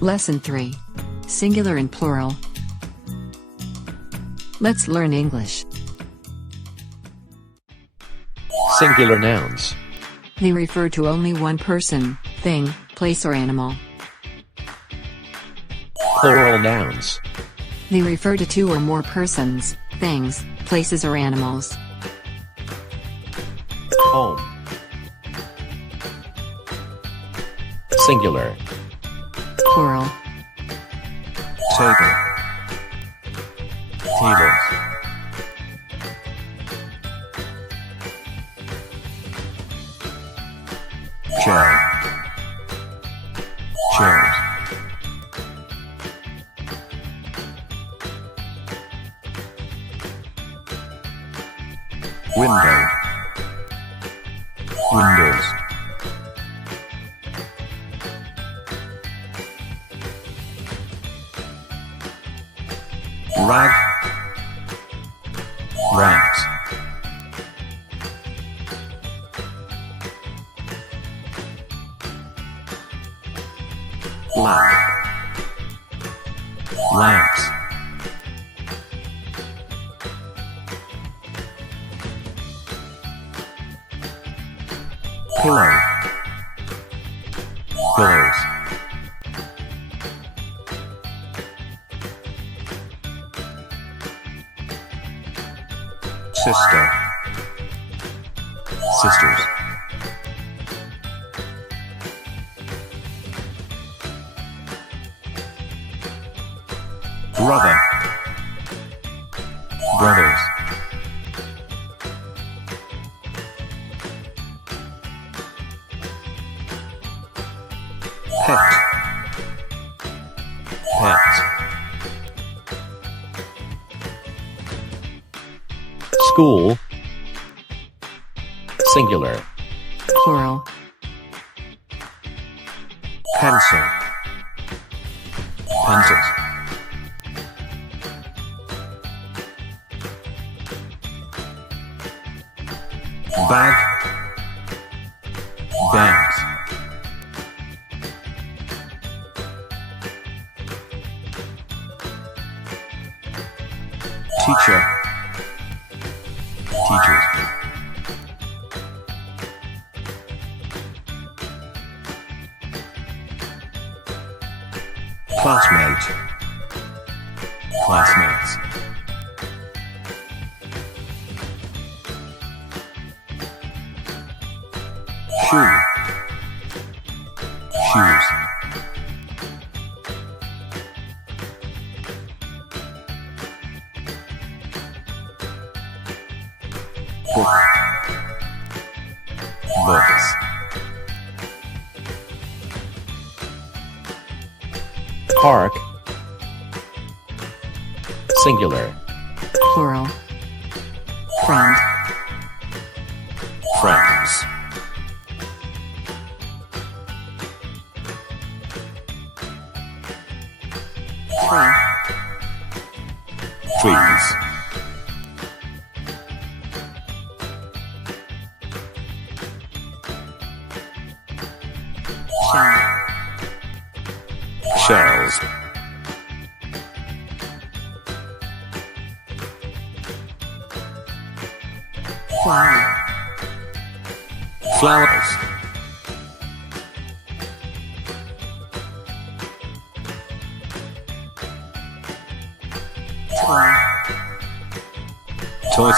Lesson 3. Singular and plural. Let's learn English. Singular nouns. They refer to only one person, thing, place or animal. Plural nouns. They refer to two or more persons, things, places or animals. Home. Singular. Plural. Table. Tables. Chair. Chairs. Window. Windows. Rag. Rags. Lamp. Lamps. Pillow. Pillows. Sister. Sisters. Brother. Brothers. Pet. Pets. School. Singular. Plural. Pencil. Pencils. Bag. Bags. Teacher. Teachers. Classmate. Classmates. Shoe. Shoes. Book. Books. Park. Singular. Plural. Friend. Friends. Tree. Trees. Shell. Shells. Flower. Flowers. Toy. Toys.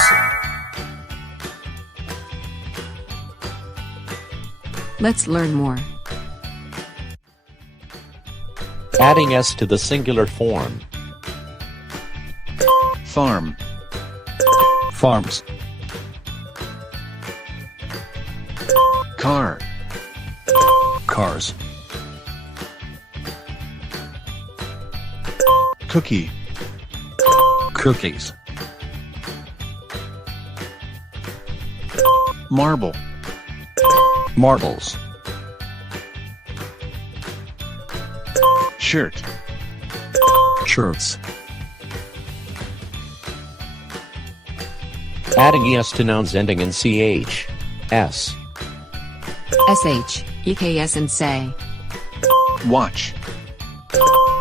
Let's learn more. Adding s to the singular form. Farm. Farms. Car. Cars. Cookie. Cookies. Marble. Marbles. Shirt. Shirts. Adding es to nouns ending in ch. S. SH, EKS and say. Watch.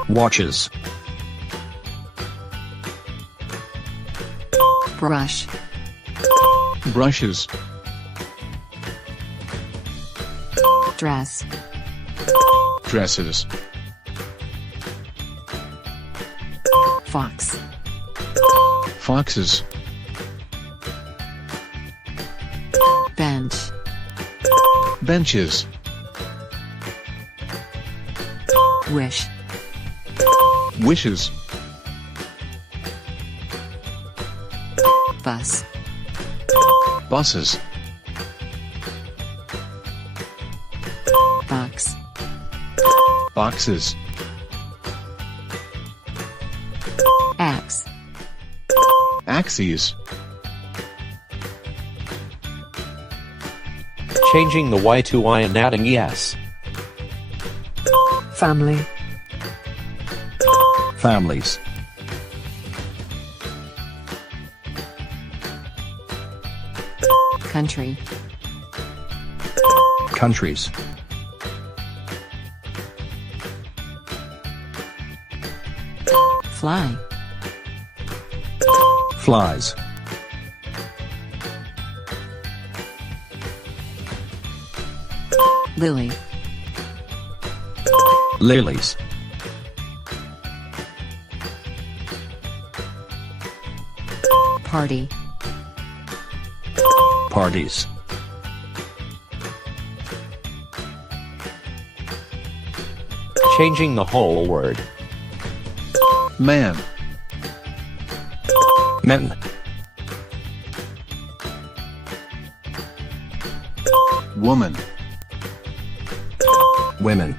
watches, brush, brushes, dress, dresses, fox, foxes, bench, benches, wish, wishes, bus, buses, box, boxes, axe, axes, Changing the Y to I and adding yes. family, families, country, countries, fly, flies, lily, lilies, party, parties, Changing the whole word. man, men, woman, women,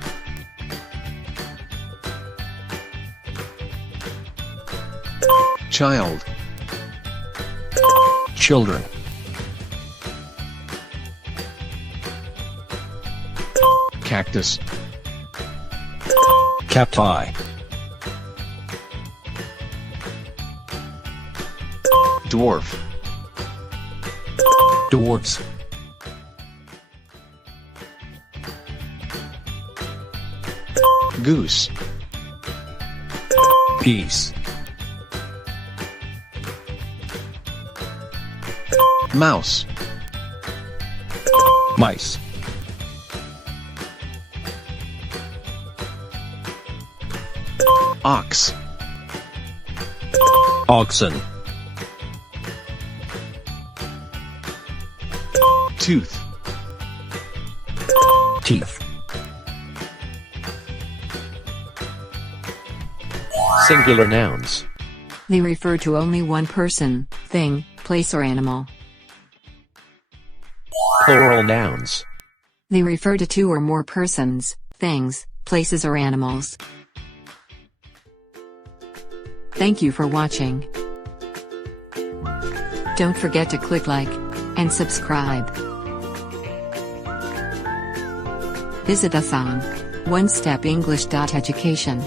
child, children, cactus, cacti, dwarf, dwarves, goose, geese, mouse, mice, ox, oxen, tooth, teeth, Singular nouns. they refer to only one person, thing, place or animal. Plural nouns. They refer to two or more persons, things, places or animals. Thank you for watching. Don't forget to click like and subscribe. Visit us on onestepenglish.education.